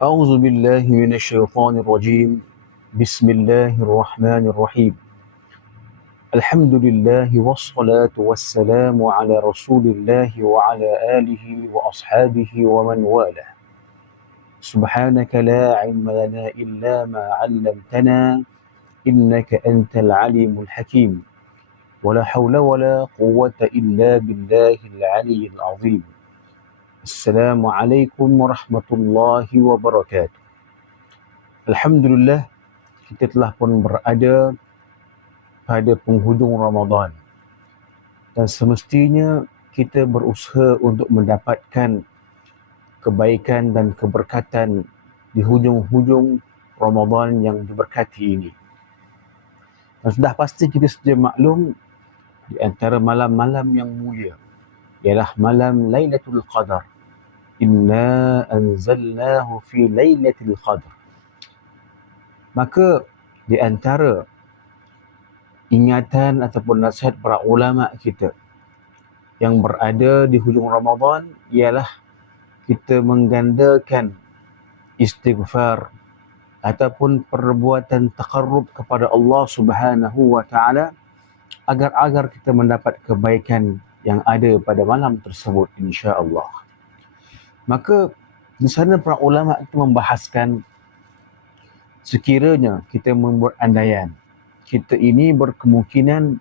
أعوذ بالله من الشيطان الرجيم. بسم الله الرحمن الرحيم. الحمد لله والصلاة والسلام على رسول الله وعلى آله وأصحابه ومن والاه. سبحانك لا علم لنا إلا ما علمتنا إنك أنت العليم الحكيم. ولا حول ولا قوة إلا بالله العلي العظيم. السلام عليكم ورحمة الله وبركاته. Alhamdulillah, kita telah pun berada pada penghujung Ramadan dan semestinya kita berusaha untuk mendapatkan kebaikan dan keberkatan di hujung-hujung Ramadan yang diberkati ini. Dan sudah pasti kita sedia maklum, di antara malam-malam yang mulia ialah malam Lailatul Qadar. Inna anzalnahu fi Lailatul Qadar. Maka di antara ingatan ataupun nasihat para ulama kita yang berada di hujung Ramadan ialah kita menggandakan istighfar ataupun perbuatan taqarrub kepada Allah Subhanahu wa taala agar kita mendapat kebaikan yang ada pada malam tersebut, insya-Allah. Maka di sana para ulama itu membahaskan sekiranya kita membuat andaian kita ini berkemungkinan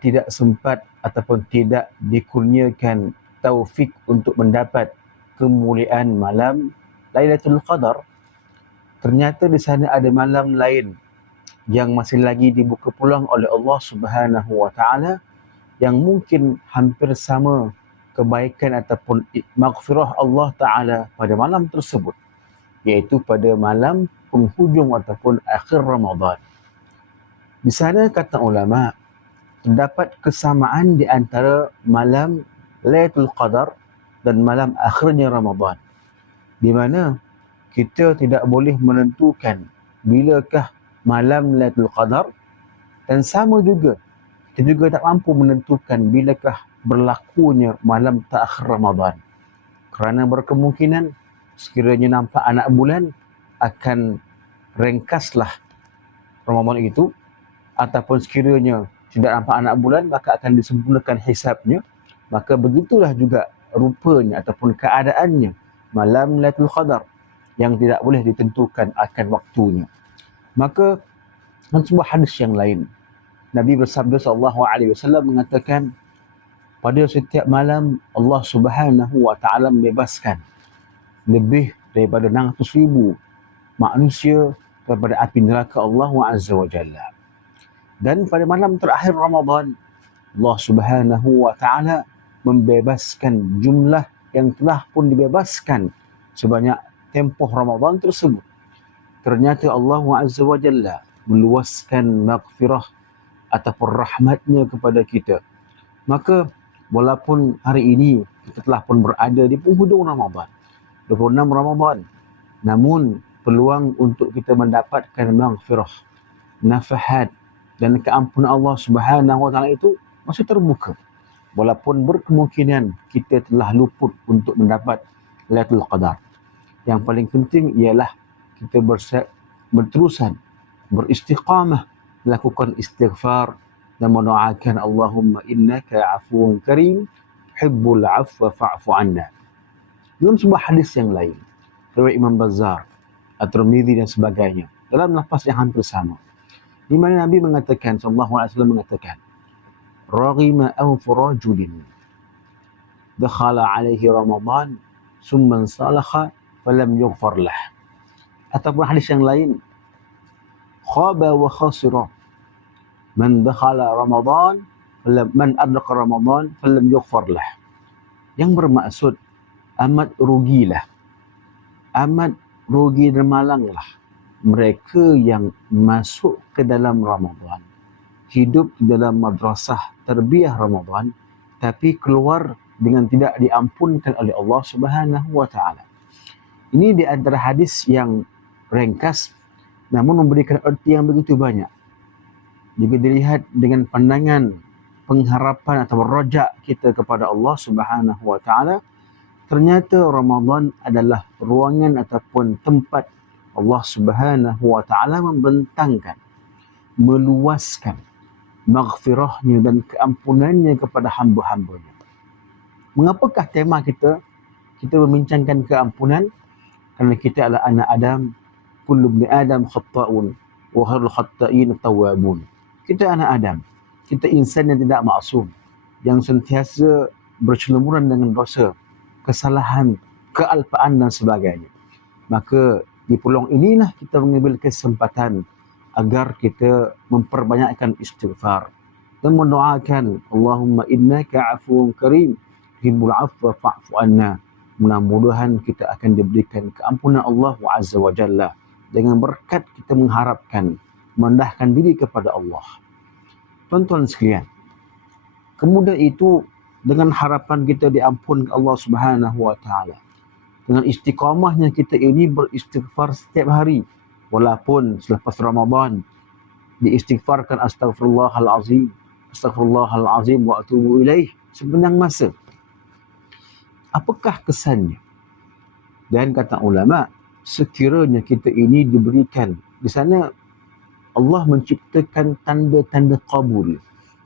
tidak sempat ataupun tidak dikurniakan taufik untuk mendapat kemuliaan malam Lailatul Qadar, ternyata di sana ada malam lain yang masih lagi dibuka peluang oleh Allah Subhanahu wa taala yang mungkin hampir sama kebaikan ataupun maghfirah Allah taala pada malam tersebut, iaitu pada malam penghujung ataupun akhir Ramadan. Di sana kata ulama, terdapat kesamaan di antara malam Lailatul Qadar dan malam akhirnya Ramadan, di mana kita tidak boleh menentukan bilakah malam Lailatul Qadar, dan sama juga kita juga tak mampu menentukan bilakah berlakunya malam terakhir Ramadan, kerana berkemungkinan sekiranya nampak anak bulan akan ringkaslah Ramadan itu, ataupun sekiranya tidak nampak anak bulan maka akan disempurnakan hisabnya. Maka begitulah juga rupanya ataupun keadaannya malam Lailatul Qadar yang tidak boleh ditentukan akan waktunya. Maka dalam sebuah hadis yang lain, Nabi bersabda sallallahu alaihi wasallam mengatakan, pada setiap malam Allah Subhanahu wa taala membebaskan lebih daripada 600,000 manusia daripada api neraka Allah Azza wa Jalla. Dan pada malam terakhir Ramadan, Allah Subhanahu wa taala membebaskan jumlah yang telah pun dibebaskan sebanyak tempoh Ramadan tersebut. Ternyata Allah Azza wa Jalla meluaskan maghfirah ataupun rahmatnya kepada kita. Maka walaupun hari ini kita telah pun berada di penghujung Ramadan, 26 Ramadan, namun peluang untuk kita mendapatkan maghfirah, nafahat dan keampunan Allah Subhanahu wa taala itu masih terbuka. Walaupun berkemungkinan kita telah luput untuk mendapat Lailatul Qadar. Yang paling penting ialah kita berterusan, beristiqamah, melakukan istighfar dan mendoakan Allahumma innaka afuwun karim, hibbul afwa fa'fu anna. Dalam sebuah hadis yang lain, riwayat Imam Bazzar, At-Tirmidzi dan sebagainya, dalam lafaz yang hampir sama, di mana Nabi mengatakan, sallallahu alaihi wasallam mengatakan, raghima anfu rajulin dakhala alaihi Ramadan summa salakha falam yughfar lah. Ataupun hadis yang lain, khaba wa khasira man dakhala Ramadan man adraka Ramadan falam yughfar lah. Yang bermaksud amat rugilah, amat rugi dan malanglah mereka yang masuk ke dalam Ramadan, hidup di dalam madrasah tarbiyah Ramadan, tapi keluar dengan tidak diampunkan oleh Allah Subhanahu wa taala. Ini di antara hadis yang ringkas namun memberikan arti yang begitu banyak. Jika dilihat dengan pandangan pengharapan atau rojak kita kepada Allah Subhanahu wa taala, ternyata Ramadan adalah ruangan ataupun tempat Allah Subhanahu wa taala membentangkan, meluaskan maghfirahnya dan keampunannya kepada hamba-hambanya. Mengapakah tema kita membincangkan keampunan? Kerana kita adalah anak Adam, kullu ibni Adam khatta'un wa khairul khatta'in tawwabun. Kita anak Adam, kita insan yang tidak maksum, yang sentiasa bercelumuran dengan dosa, kesalahan, kealpaan dan sebagainya. Maka di peluang inilah kita mengambil kesempatan agar kita memperbanyakkan istighfar dan mendoakan, Allahumma innaka afuwun karim tuhibbul afwa fa'fu anna. Mudah-mudahan kita akan diberikan keampunan Allah Azza wa Jalla dengan berkat kita mengharapkan, merendahkan diri kepada Allah. Tuan-tuan sekalian, kemudian itu dengan harapan kita diampunkan Allah Subhanahu wa taala, dengan istiqamahnya kita ini beristighfar setiap hari, walaupun selepas Ramadan diistighfarkan astaghfirullahalazim, astaghfirullahalazim wa atubu ilaih sepanjang masa. Apakah kesannya? Dan kata ulama, sekiranya kita ini diberikan, di sana Allah menciptakan tanda-tanda qabul.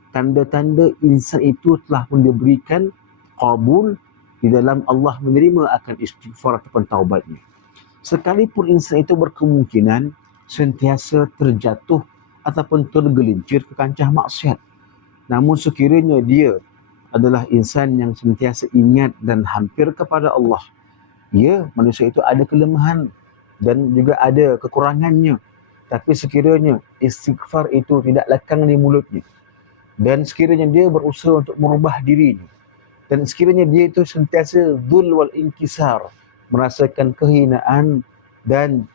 Tanda-tanda insan itu telah pun diberikan qabul di dalam Allah menerima akan istighfar ataupun taubatnya. Sekalipun insan itu berkemungkinan sentiasa terjatuh ataupun tergelincir ke kancah maksiat, namun sekiranya dia adalah insan yang sentiasa ingat dan hampir kepada Allah, ya, manusia itu ada kelemahan dan juga ada kekurangannya, tapi sekiranya istighfar itu tidak lekang di mulutnya, dan sekiranya dia berusaha untuk merubah dirinya, dan sekiranya dia itu sentiasa dhul wal inkisar, merasakan kehinaan dan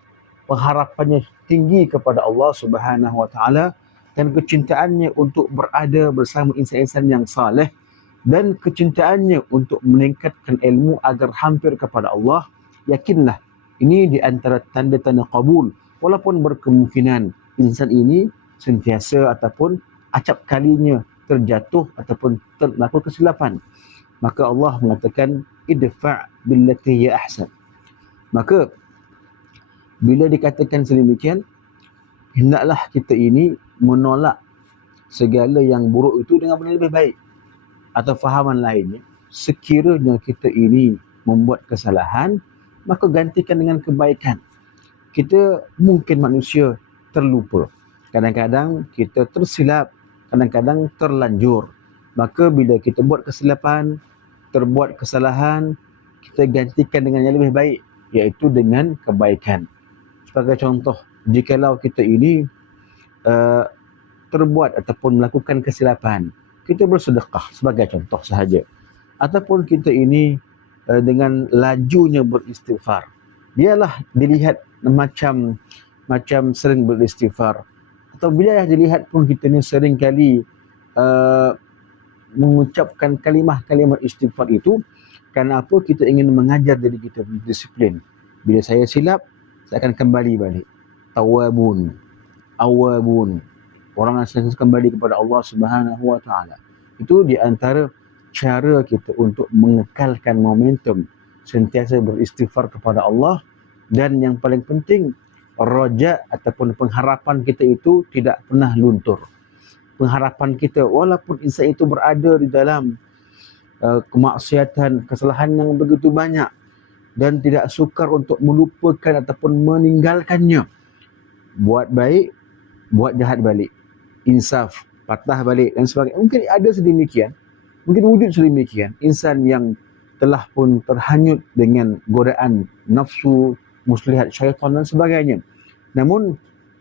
pengharapannya tinggi kepada Allah Subhanahu wa taala, dan kecintaannya untuk berada bersama insan-insan yang saleh, dan kecintaannya untuk meningkatkan ilmu agar hampir kepada Allah, yakinlah ini di antara tanda-tanda qabul, walaupun berkemungkinan insan ini sentiasa ataupun acap kalinya terjatuh ataupun melakukan kesilapan. Maka Allah mengatakan idfa' billati hiya ahsan. Maka bila dikatakan sedemikian, hendaklah kita ini menolak segala yang buruk itu dengan benda lebih baik. Atau fahaman lainnya, sekiranya kita ini membuat kesalahan, maka gantikan dengan kebaikan. Kita mungkin manusia terlupa, kadang-kadang kita tersilap, kadang-kadang terlanjur. Maka bila kita buat kesilapan, terbuat kesalahan, kita gantikan dengan yang lebih baik, iaitu dengan kebaikan. Sebagai contoh, jikalau kita ini terbuat ataupun melakukan kesilapan, kita bersedekah sebagai contoh sahaja. Ataupun kita ini dengan lajunya beristighfar, dialah dilihat macam sering beristighfar. Atau bila dilihat pun kita ni sering kali mengucapkan kalimah-kalimah istighfar itu, kerana apa? Kita ingin mengajar diri kita disiplin. Bila saya silap, saya akan kembali balik. Tawabun, awabun, orang yang sentiasa kembali kepada Allah Subhanahu wa taala. Itu di antara cara kita untuk mengekalkan momentum sentiasa beristighfar kepada Allah. Dan yang paling penting, raja ataupun pengharapan kita itu tidak pernah luntur. Pengharapan kita, walaupun insan itu berada di dalam kemaksiatan, kesalahan yang begitu banyak, dan tidak sukar untuk melupakan ataupun meninggalkannya, buat baik, buat jahat balik, insaf, patah balik dan sebagainya. Mungkin ada sedemikian, mungkin wujud sedemikian insan yang telah pun terhanyut dengan godaan nafsu, muslihat syaitan dan sebagainya. Namun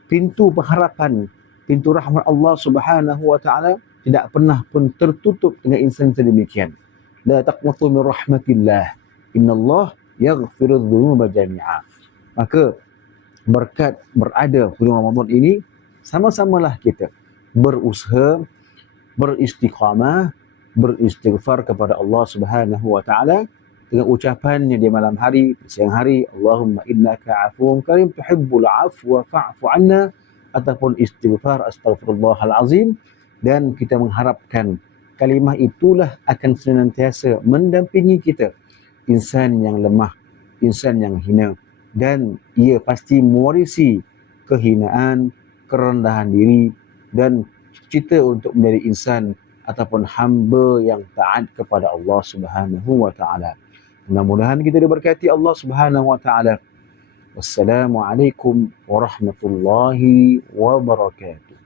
pintu pengharapan, pintu rahmat Allah Subhanahu wa taala tidak pernah pun tertutup dengan insan sedemikian. La taqnatu min rahmatillah, innallah yaghfiru dzunuba jami'a. Maka berkat berada bulan Ramadan ini, sama-samalah kita berusaha, beristiqamah, beristighfar kepada Allah Subhanahu wa taala dengan ucapannya di malam hari, di siang hari, Allahumma innaka afuwun karim tuhibbul afwa fa'fu anna, ataupun istighfar astaghfirullahalazim, dan kita mengharapkan kalimah itulah akan senantiasa mendampingi kita insan yang lemah, insan yang hina, dan ia pasti mewarisi kehinaan, kerendahan diri dan cita untuk menjadi insan ataupun hamba yang taat kepada Allah Subhanahu wa taala. Mudah-mudahan kita diberkati Allah Subhanahu wa taala. Wassalamualaikum warahmatullahi wabarakatuh.